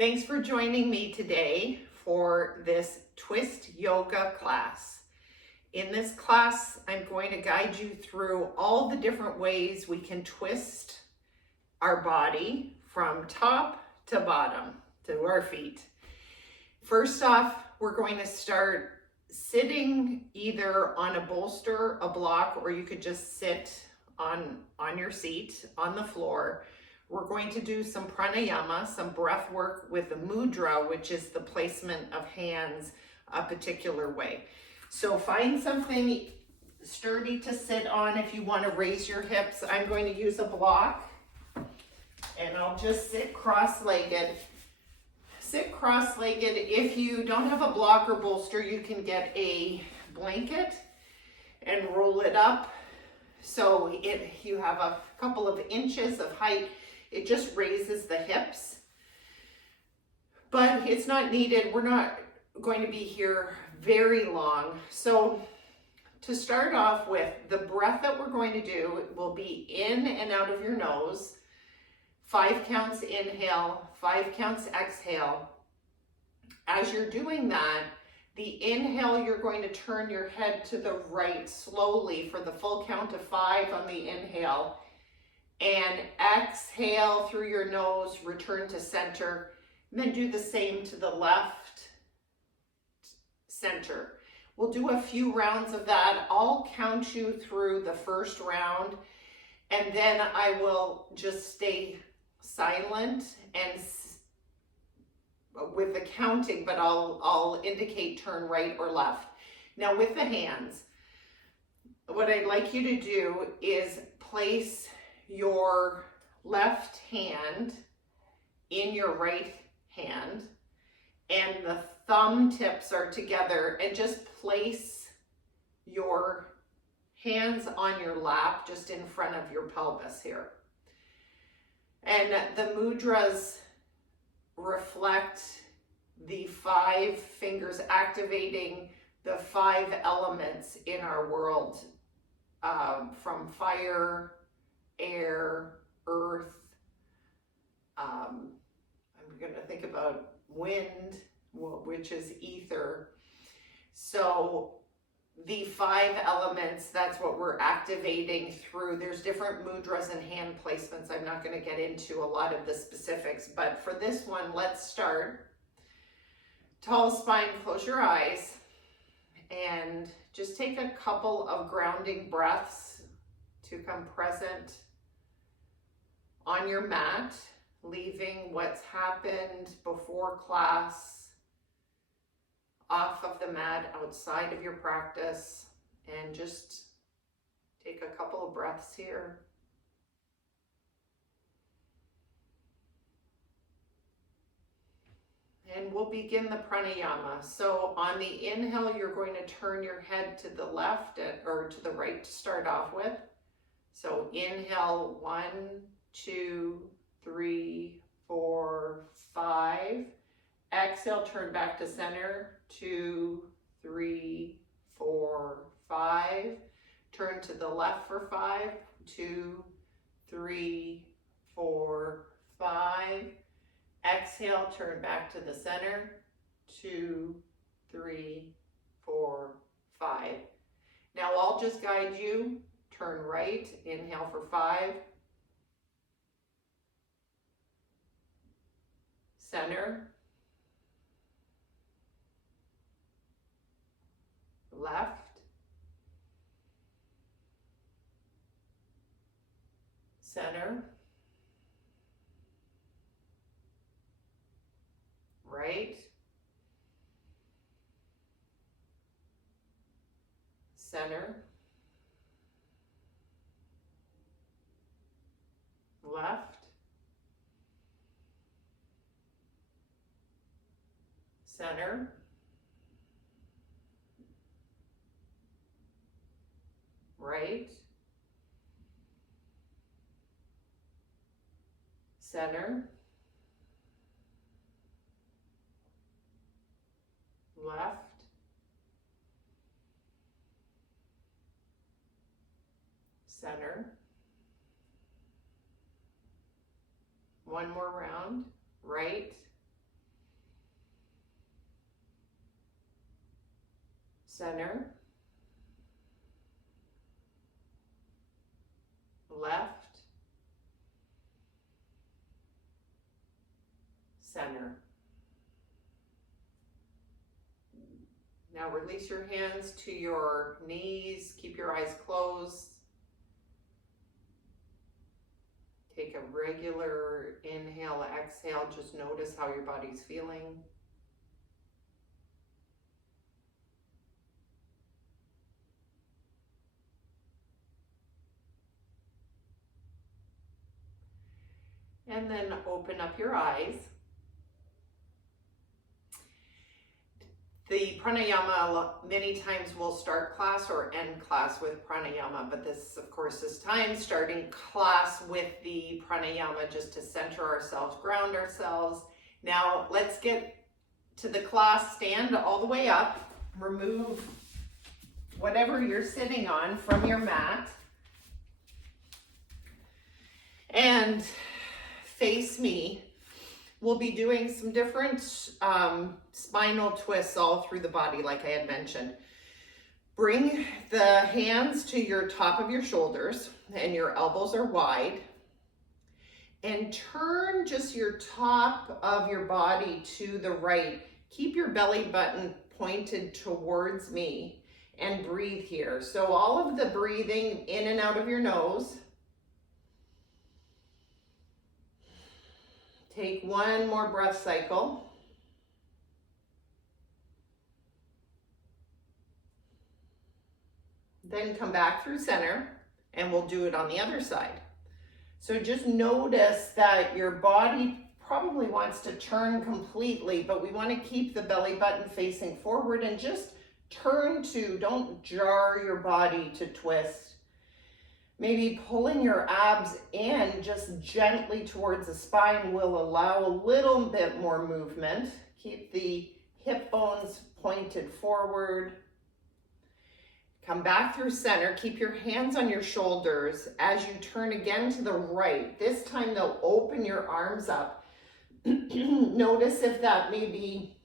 Thanks for joining me today for this twist yoga class. In this class, I'm going to guide you through all the different ways we can twist our body from top to bottom to our feet. First off, we're going to start sitting either on a bolster, a block, or you could just sit on your seat on the floor. We're going to do some pranayama, some breath work with the mudra, which is the placement of hands a particular way. So find something sturdy to sit on if you want to raise your hips. I'm going to use a block and I'll just sit cross-legged. Sit cross-legged. If you don't have a block or bolster, you can get a blanket and roll it up so you have a couple of inches of height. It just raises the hips, but it's not needed. We're not going to be here very long. So to start off with, the breath that we're going to do will be in and out of your nose. 5 counts inhale, 5 counts exhale. As you're doing that, the inhale, you're going to turn your head to the right slowly for the full count of 5 on the inhale. And exhale through your nose, return to center. And then do the same to the left, center. We'll do a few rounds of that. I'll count you through the first round, and then I will just stay silent and with the counting, but I'll indicate turn right or left. Now with the hands, what I'd like you to do is place your left hand in your right hand, and the thumb tips are together, and just place your hands on your lap just in front of your pelvis here. And the mudras reflect the 5 fingers, activating the 5 elements in our world, from fire, air, earth. I'm going to think about wind, which is ether. So the 5 elements, that's what we're activating through. There's different mudras and hand placements. I'm not going to get into a lot of the specifics, but for this one, let's start. Tall spine, close your eyes, and just take a couple of grounding breaths to come present on your mat, leaving what's happened before class off of the mat, outside of your practice, and just take a couple of breaths here. And we'll begin the pranayama. So on the inhale, you're going to turn your head to the left or to the right to start off with. So inhale, 1, 2, 3, 4, 5. Exhale, turn back to center. 2, 3, 4, 5. Turn to the left for 5. 2, 3, 4, 5. Exhale, turn back to the center. 2, 3, 4, 5. Now I'll just guide you. Turn right. Inhale for 5. Center. Left. Center. Right. Center. Left. Center. Right. Center. Left. Center. One more round. Right. center, left, center. Now release your hands to your knees, keep your eyes closed. Take a regular inhale, exhale, just notice how your body's feeling. And then open up your eyes. The pranayama, many times we'll start class or end class with pranayama, but this, of course, is time starting class with the pranayama just to center ourselves, ground ourselves. Now let's get to the class. Stand all the way up, remove whatever you're sitting on from your mat, and face me. We'll be doing some different spinal twists all through the body, like I had mentioned. Bring the hands to your top of your shoulders and your elbows are wide. And turn just your top of your body to the right. Keep your belly button pointed towards me and breathe here. So all of the breathing in and out of your nose. Take one more breath cycle. Then come back through center and we'll do it on the other side. So just notice that your body probably wants to turn completely, but we want to keep the belly button facing forward and just turn to, don't jar your body to twist. Maybe pulling your abs in just gently towards the spine will allow a little bit more movement. Keep the hip bones pointed forward. Come back through center. Keep your hands on your shoulders as you turn again to the right. This time they'll open your arms up. Notice if that maybe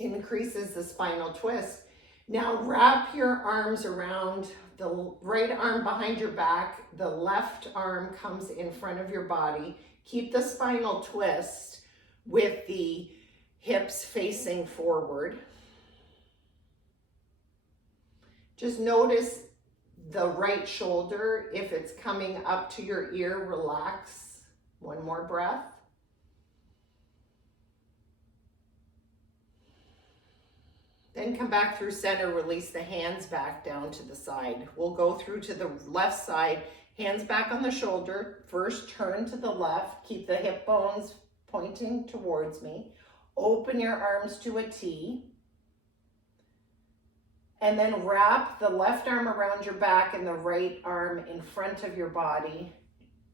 increases the spinal twist. Now wrap your arms around the right arm behind your back, the left arm comes in front of your body. Keep the spinal twist with the hips facing forward. Just notice the right shoulder. If it's coming up to your ear, relax. One more breath. Then come back through center, release the hands back down to the side. We'll go through to the left side, hands back on the shoulder. First, turn to the left, keep the hip bones pointing towards me. Open your arms to a T. And then wrap the left arm around your back and the right arm in front of your body,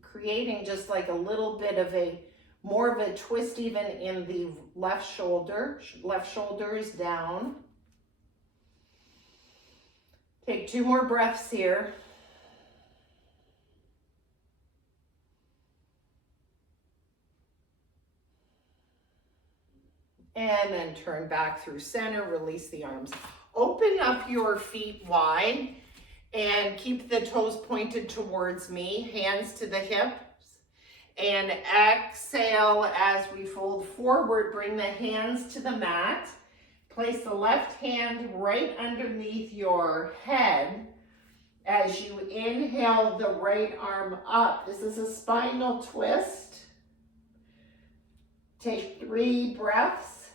creating just like a little bit of more of a twist even in the left shoulder. Left shoulder is down. Take two more breaths here. And then turn back through center, release the arms. Open up your feet wide and keep the toes pointed towards me, hands to the hips. And exhale as we fold forward, bring the hands to the mat. Place the left hand right underneath your head as you inhale the right arm up. This is a spinal twist. Take 3 breaths.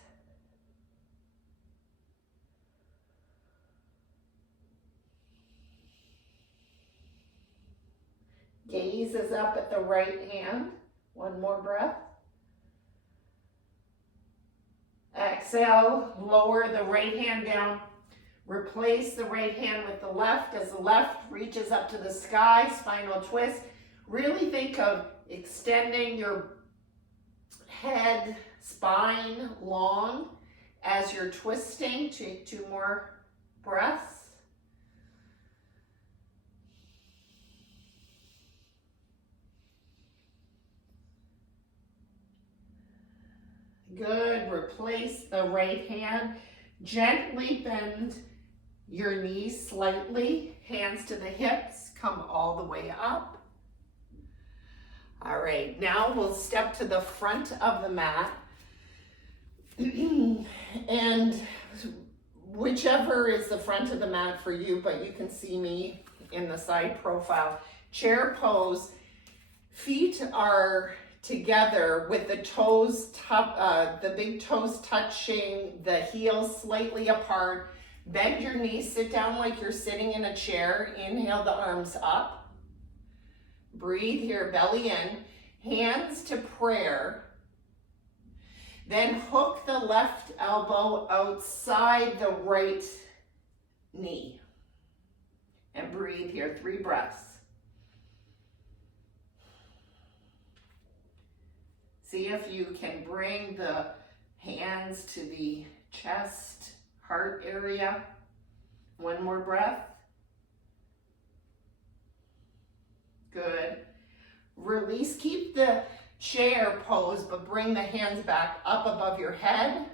Gaze is up at the right hand. One more breath. Exhale, lower the right hand down. Replace the right hand with the left as the left reaches up to the sky, spinal twist. Really think of extending your head, spine long as you're twisting. Take 2 more breaths. Good. Replace the right hand. Gently bend your knees slightly, hands to the hips, come all the way up. All right, now we'll step to the front of the mat. And whichever is the front of the mat for you, but you can see me in the side profile. Chair pose, feet are together with the toes, the big toes touching, the heels slightly apart. Bend your knees, sit down like you're sitting in a chair. Inhale the arms up. Breathe here, belly in. Hands to prayer. Then hook the left elbow outside the right knee. And breathe here, 3 breaths. See if you can bring the hands to the chest, heart area. 1 more breath. Good. Release, keep the chair pose, but bring the hands back up above your head.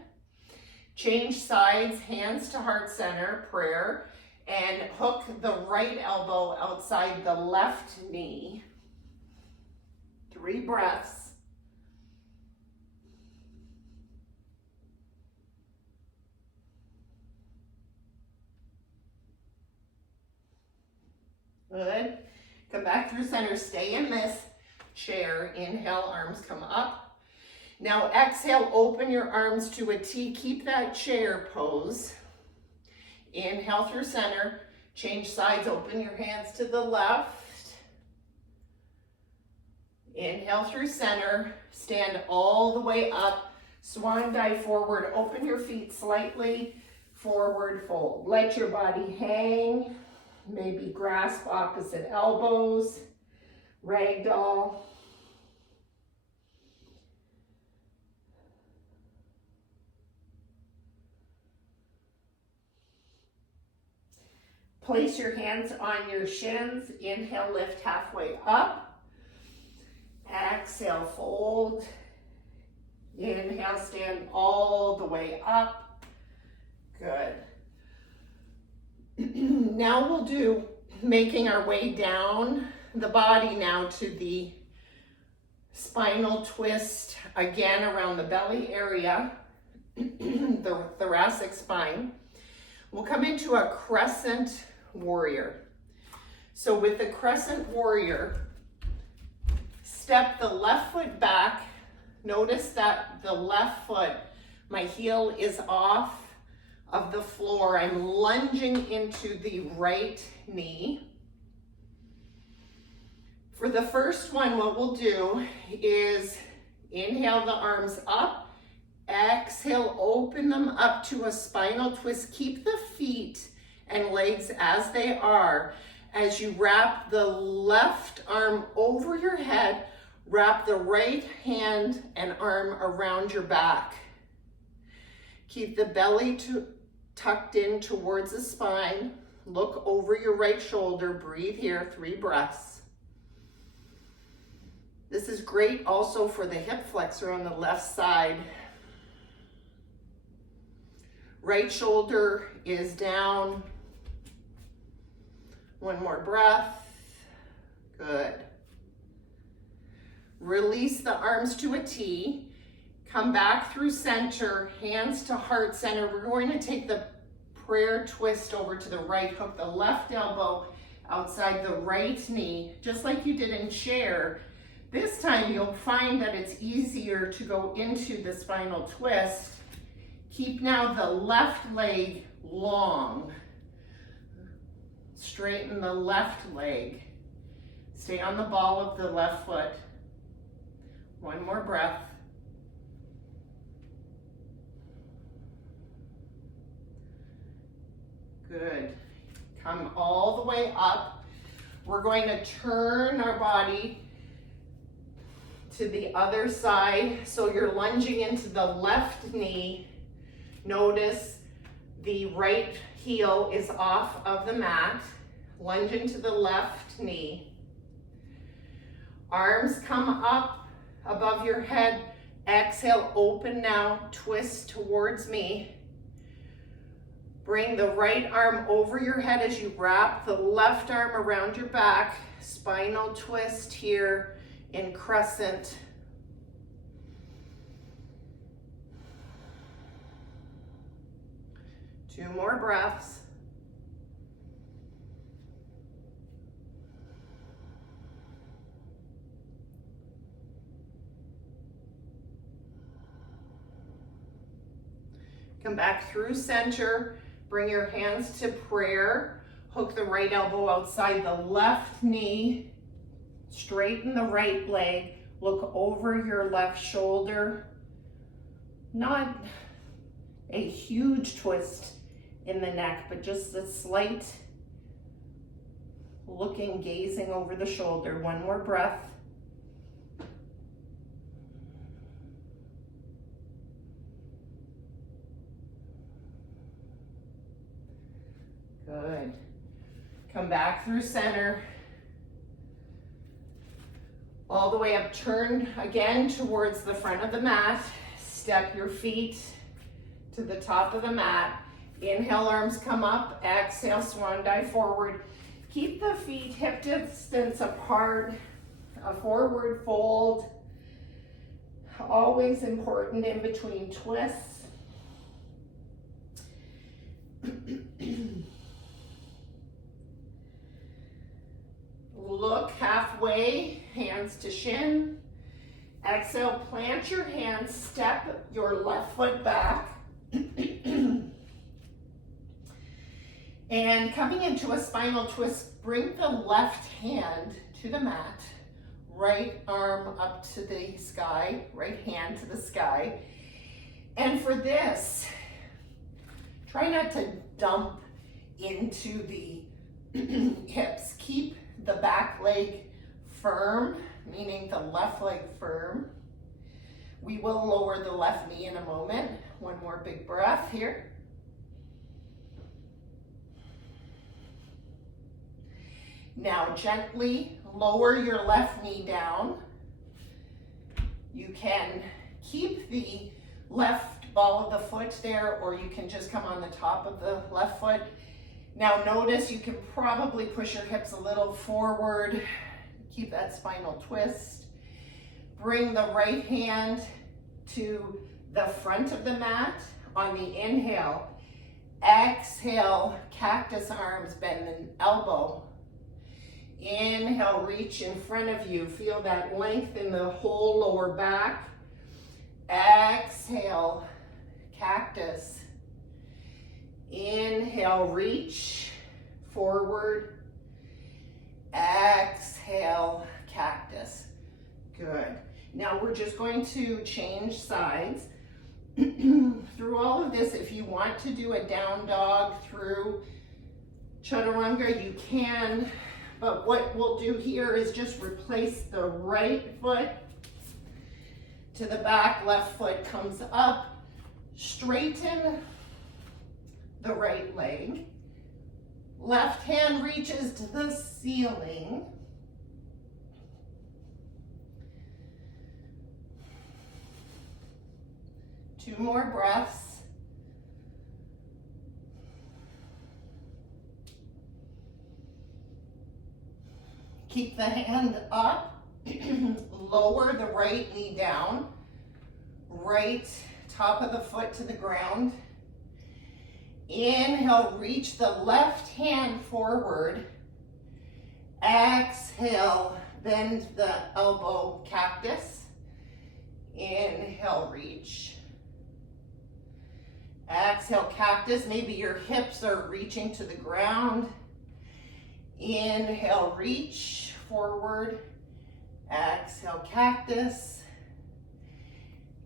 Change sides, hands to heart center, prayer, and hook the right elbow outside the left knee. 3 breaths. Good. Come back through center. Stay in this chair. Inhale, arms come up. Now exhale, open your arms to a T. Keep that chair pose. Inhale through center. Change sides. Open your hands to the left. Inhale through center. Stand all the way up. Swan dive forward. Open your feet slightly. Forward fold. Let your body hang. Maybe grasp opposite elbows, ragdoll. Place your hands on your shins. Inhale, lift halfway up. Exhale, fold. Inhale, stand all the way up. Good. Now we'll do making our way down the body now to the spinal twist, again around the belly area, the thoracic spine. We'll come into a crescent warrior. So with the crescent warrior, step the left foot back. Notice that the left foot, my heel is off of the floor. I'm lunging into the right knee. For the first one, what we'll do is inhale the arms up, exhale, open them up to a spinal twist. Keep the feet and legs as they are. As you wrap the left arm over your head, wrap the right hand and arm around your back. Keep the belly tucked in towards the spine. Look over your right shoulder. Breathe here, 3 breaths. This is great also for the hip flexor on the left side. Right shoulder is down. 1 more breath. Good. Release the arms to a T. Come back through center, hands to heart center. We're going to take the prayer twist over to the right. Hook the left elbow outside the right knee, just like you did in chair. This time you'll find that it's easier to go into the spinal twist. Keep now the left leg long. Straighten the left leg. Stay on the ball of the left foot. 1 more breath. Good. Come all the way up. We're going to turn our body to the other side. So you're lunging into the left knee. Notice the right heel is off of the mat. Lunge into the left knee. Arms come up above your head. Exhale, open now, twist towards me. Bring the right arm over your head as you wrap the left arm around your back. Spinal twist here in crescent. Two more breaths. Come back through center. Bring your hands to prayer. Hook the right elbow outside the left knee. Straighten the right leg. Look over your left shoulder. Not a huge twist in the neck, but just a slight looking, gazing over the shoulder. One more breath. Good. Come back through center. All the way up, turn again towards the front of the mat. Step your feet to the top of the mat. Inhale, arms come up. Exhale, swan dive forward. Keep the feet hip distance apart. A forward fold. Always important in between twists. Look halfway, hands to shin. Exhale, plant your hands, step your left foot back. And coming into a spinal twist, bring the left hand to the mat, right arm up to the sky, right hand to the sky. And for this, try not to dump into the hips. Keep the back leg firm, meaning the left leg firm. We will lower the left knee in a moment. One more big breath here. Now gently lower your left knee down. You can keep the left ball of the foot there, or you can just come on the top of the left foot. Now notice you can probably push your hips a little forward. Keep that spinal twist. Bring the right hand to the front of the mat on the inhale. Exhale, cactus arms, bend an elbow. Inhale, reach in front of you. Feel that length in the whole lower back. Exhale, cactus. Inhale, reach forward. Exhale, cactus. Good. Now we're just going to change sides. Through all of this, if you want to do a down dog through chaturanga, you can. But what we'll do here is just replace the right foot to the back, left foot comes up, straighten the right leg, left hand reaches to the ceiling, two more breaths. Keep the hand up, lower the right knee down, right top of the foot to the ground. Inhale, reach the left hand forward. Exhale, bend the elbow, cactus. Inhale, reach. Exhale, cactus. Maybe your hips are reaching to the ground. Inhale, reach forward. Exhale, cactus.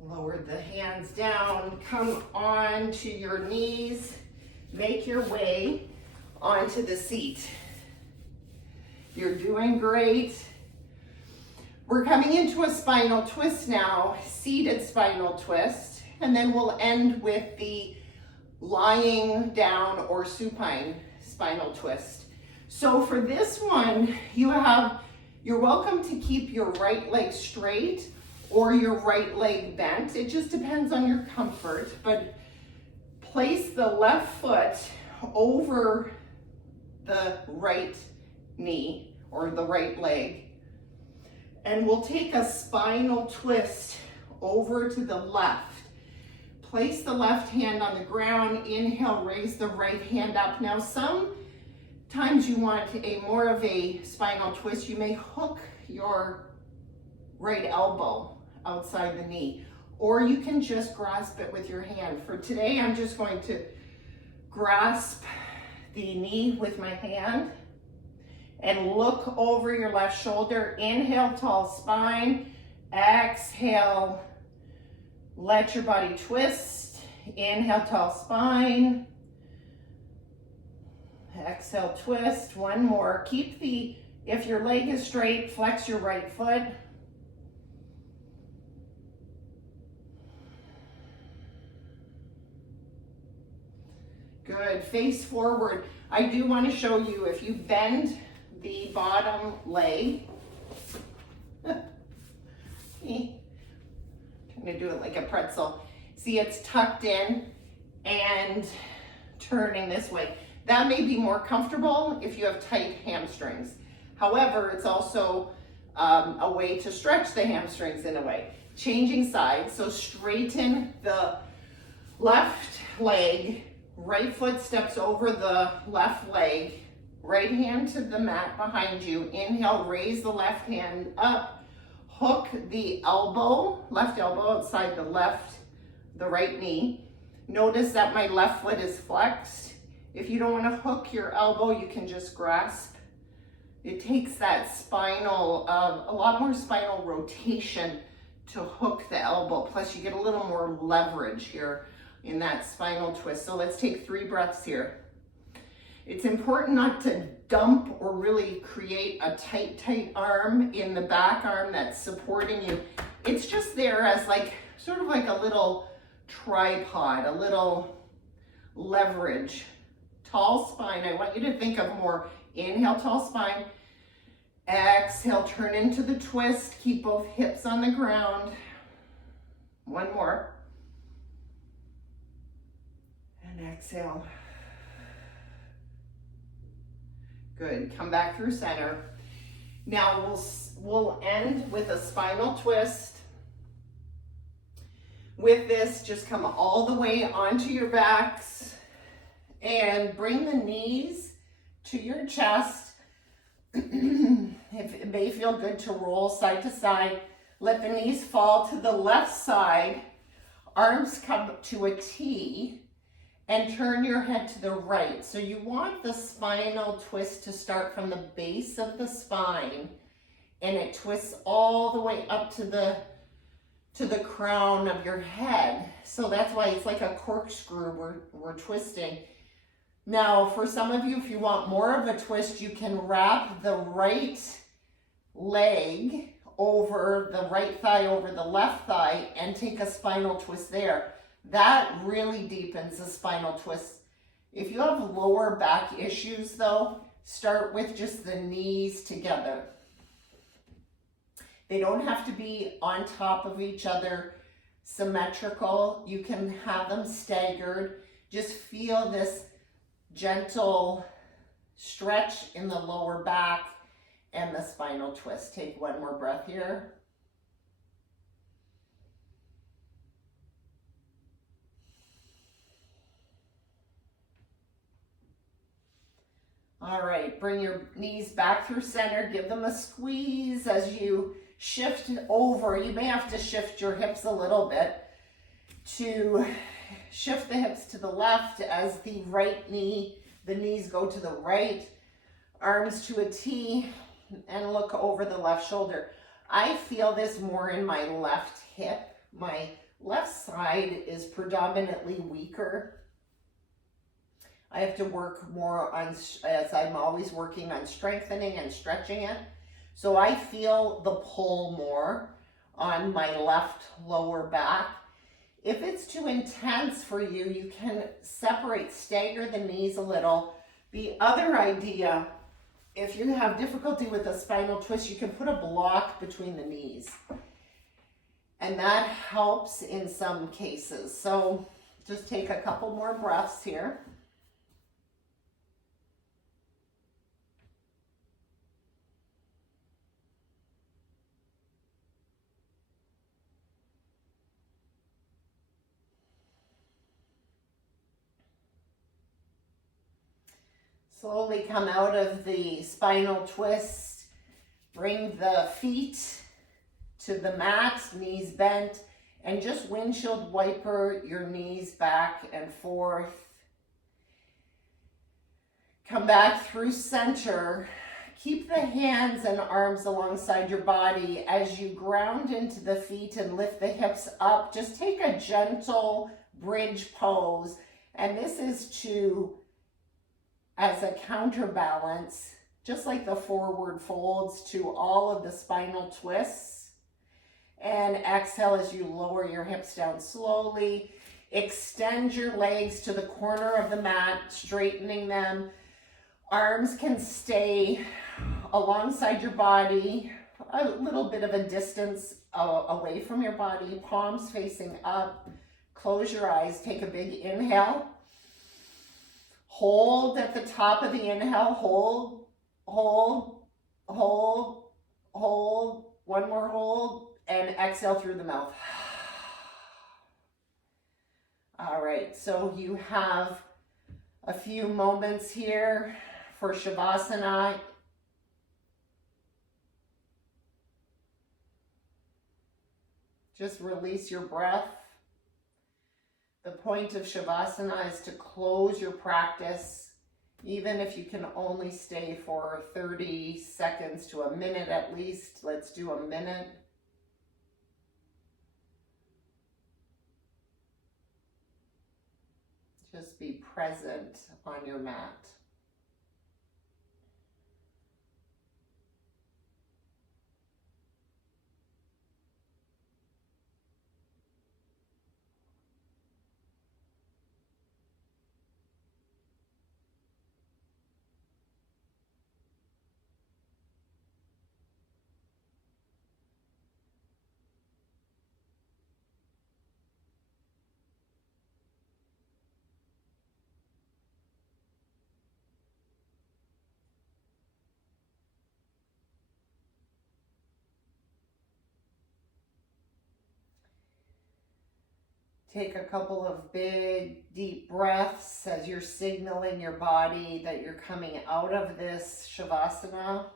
Lower the hands down. Come on to your knees. Make your way onto the seat. You're doing great. We're coming into a spinal twist now, seated spinal twist, and then we'll end with the lying down or supine spinal twist. So for this one, you're welcome to keep your right leg straight or your right leg bent. It just depends on your comfort, but Place the left foot over the right knee or the right leg, and we'll take a spinal twist over to the left. Place the left hand on the ground, inhale, raise the right hand up. Now sometimes you want more of a spinal twist. You may hook your right elbow outside the knee, or you can just grasp it with your hand. For today, I'm just going to grasp the knee with my hand and look over your left shoulder. Inhale, tall spine. Exhale, let your body twist. Inhale, tall spine. Exhale, twist. One more. If your leg is straight, flex your right foot. Good. Face forward. I do want to show you, if you bend the bottom leg, I'm going to do it like a pretzel. See, it's tucked in and turning this way. That may be more comfortable if you have tight hamstrings. However, it's also a way to stretch the hamstrings in a way. Changing sides, so straighten the left leg, right foot steps over the left leg, right hand to the mat behind you. Inhale, raise the left hand up, hook the elbow, left elbow outside the right knee. Notice that my left foot is flexed. If you don't want to hook your elbow, you can just grasp. It takes that a lot more spinal rotation to hook the elbow. Plus you get a little more leverage here in that spinal twist. So let's take 3 breaths here. It's important not to dump or really create a tight arm in the back arm that's supporting you. It's just there as sort of like a little tripod, a little leverage. Tall spine. I want you to think of more. Inhale, tall spine. Exhale, turn into the twist. Keep both hips on the ground. One more. And exhale. Good. Come back through center. Now we'll end with a spinal twist. With this, just come all the way onto your backs and bring the knees to your chest. If it may feel good to roll side to side, let the knees fall to the left side, arms come to a T, and turn your head to the right. So you want the spinal twist to start from the base of the spine, and it twists all the way up to the crown of your head. So that's why it's like a corkscrew we're twisting. Now, for some of you, if you want more of a twist, you can wrap the right leg over the right thigh, over the left thigh, and take a spinal twist there. That really deepens the spinal twist. If you have lower back issues though, start with just the knees together. They don't have to be on top of each other, symmetrical. You can have them staggered. Just feel this gentle stretch in the lower back and the spinal twist. Take one more breath here. All right, bring your knees back through center. Give them a squeeze as you shift over. You may have to shift your hips a little bit to shift the hips to the left as the knees go to the right, arms to a T, and look over the left shoulder. I feel this more in my left hip. My left side is predominantly weaker. I have to work more on, as I'm always working on strengthening and stretching it. So I feel the pull more on my left lower back. If it's too intense for you, you can stagger the knees a little. The other idea, if you have difficulty with a spinal twist, you can put a block between the knees. And that helps in some cases. So Just take a couple more breaths here. Slowly come out of the spinal twist. Bring the feet to the mat, knees bent, and just windshield wiper your knees back and forth. Come back through center. Keep the hands and arms alongside your body as you ground into the feet and lift the hips up. Just take a gentle bridge pose. And this is as a counterbalance, just like the forward folds, to all of the spinal twists. And exhale as you lower your hips down slowly. Extend your legs to the corner of the mat, straightening them. Arms can stay alongside your body, a little bit of a distance away from your body, palms facing up. Close your eyes, take a big inhale. Hold at the top of the inhale, hold, hold, hold, hold. One more hold, and exhale through the mouth. All right, so you have a few moments here for Shavasana. Just release your breath. The point of Shavasana is to close your practice, even if you can only stay for 30 seconds to a minute at least. Let's do a minute. Just be present on your mat. Take a couple of big, deep breaths as you're signaling your body that you're coming out of this Shavasana.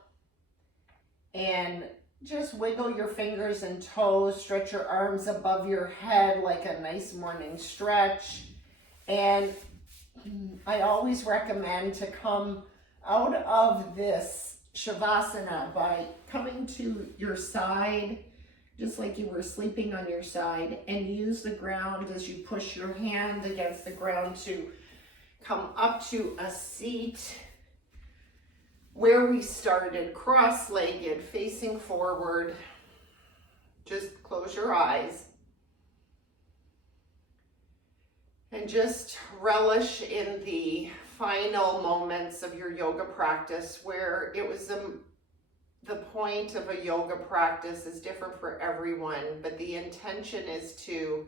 And just wiggle your fingers and toes, stretch your arms above your head like a nice morning stretch. And I always recommend to come out of this Shavasana by coming to your side, just like you were sleeping on your side, and use the ground as you push your hand against the ground to come up to a seat where we started, cross-legged, facing forward. Just close your eyes and just relish in the final moments of your yoga practice, where it was the point of a yoga practice is different for everyone, but the intention is to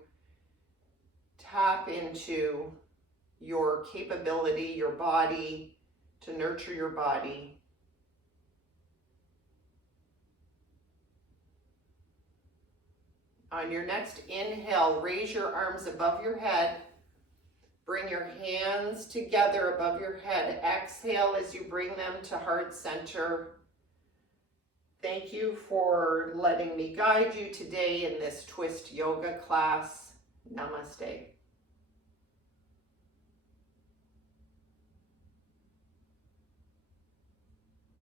tap into your capability, your body, to nurture your body. On your next inhale, raise your arms above your head. Bring your hands together above your head. Exhale as you bring them to heart center. Thank you for letting me guide you today in this twist yoga class. Namaste.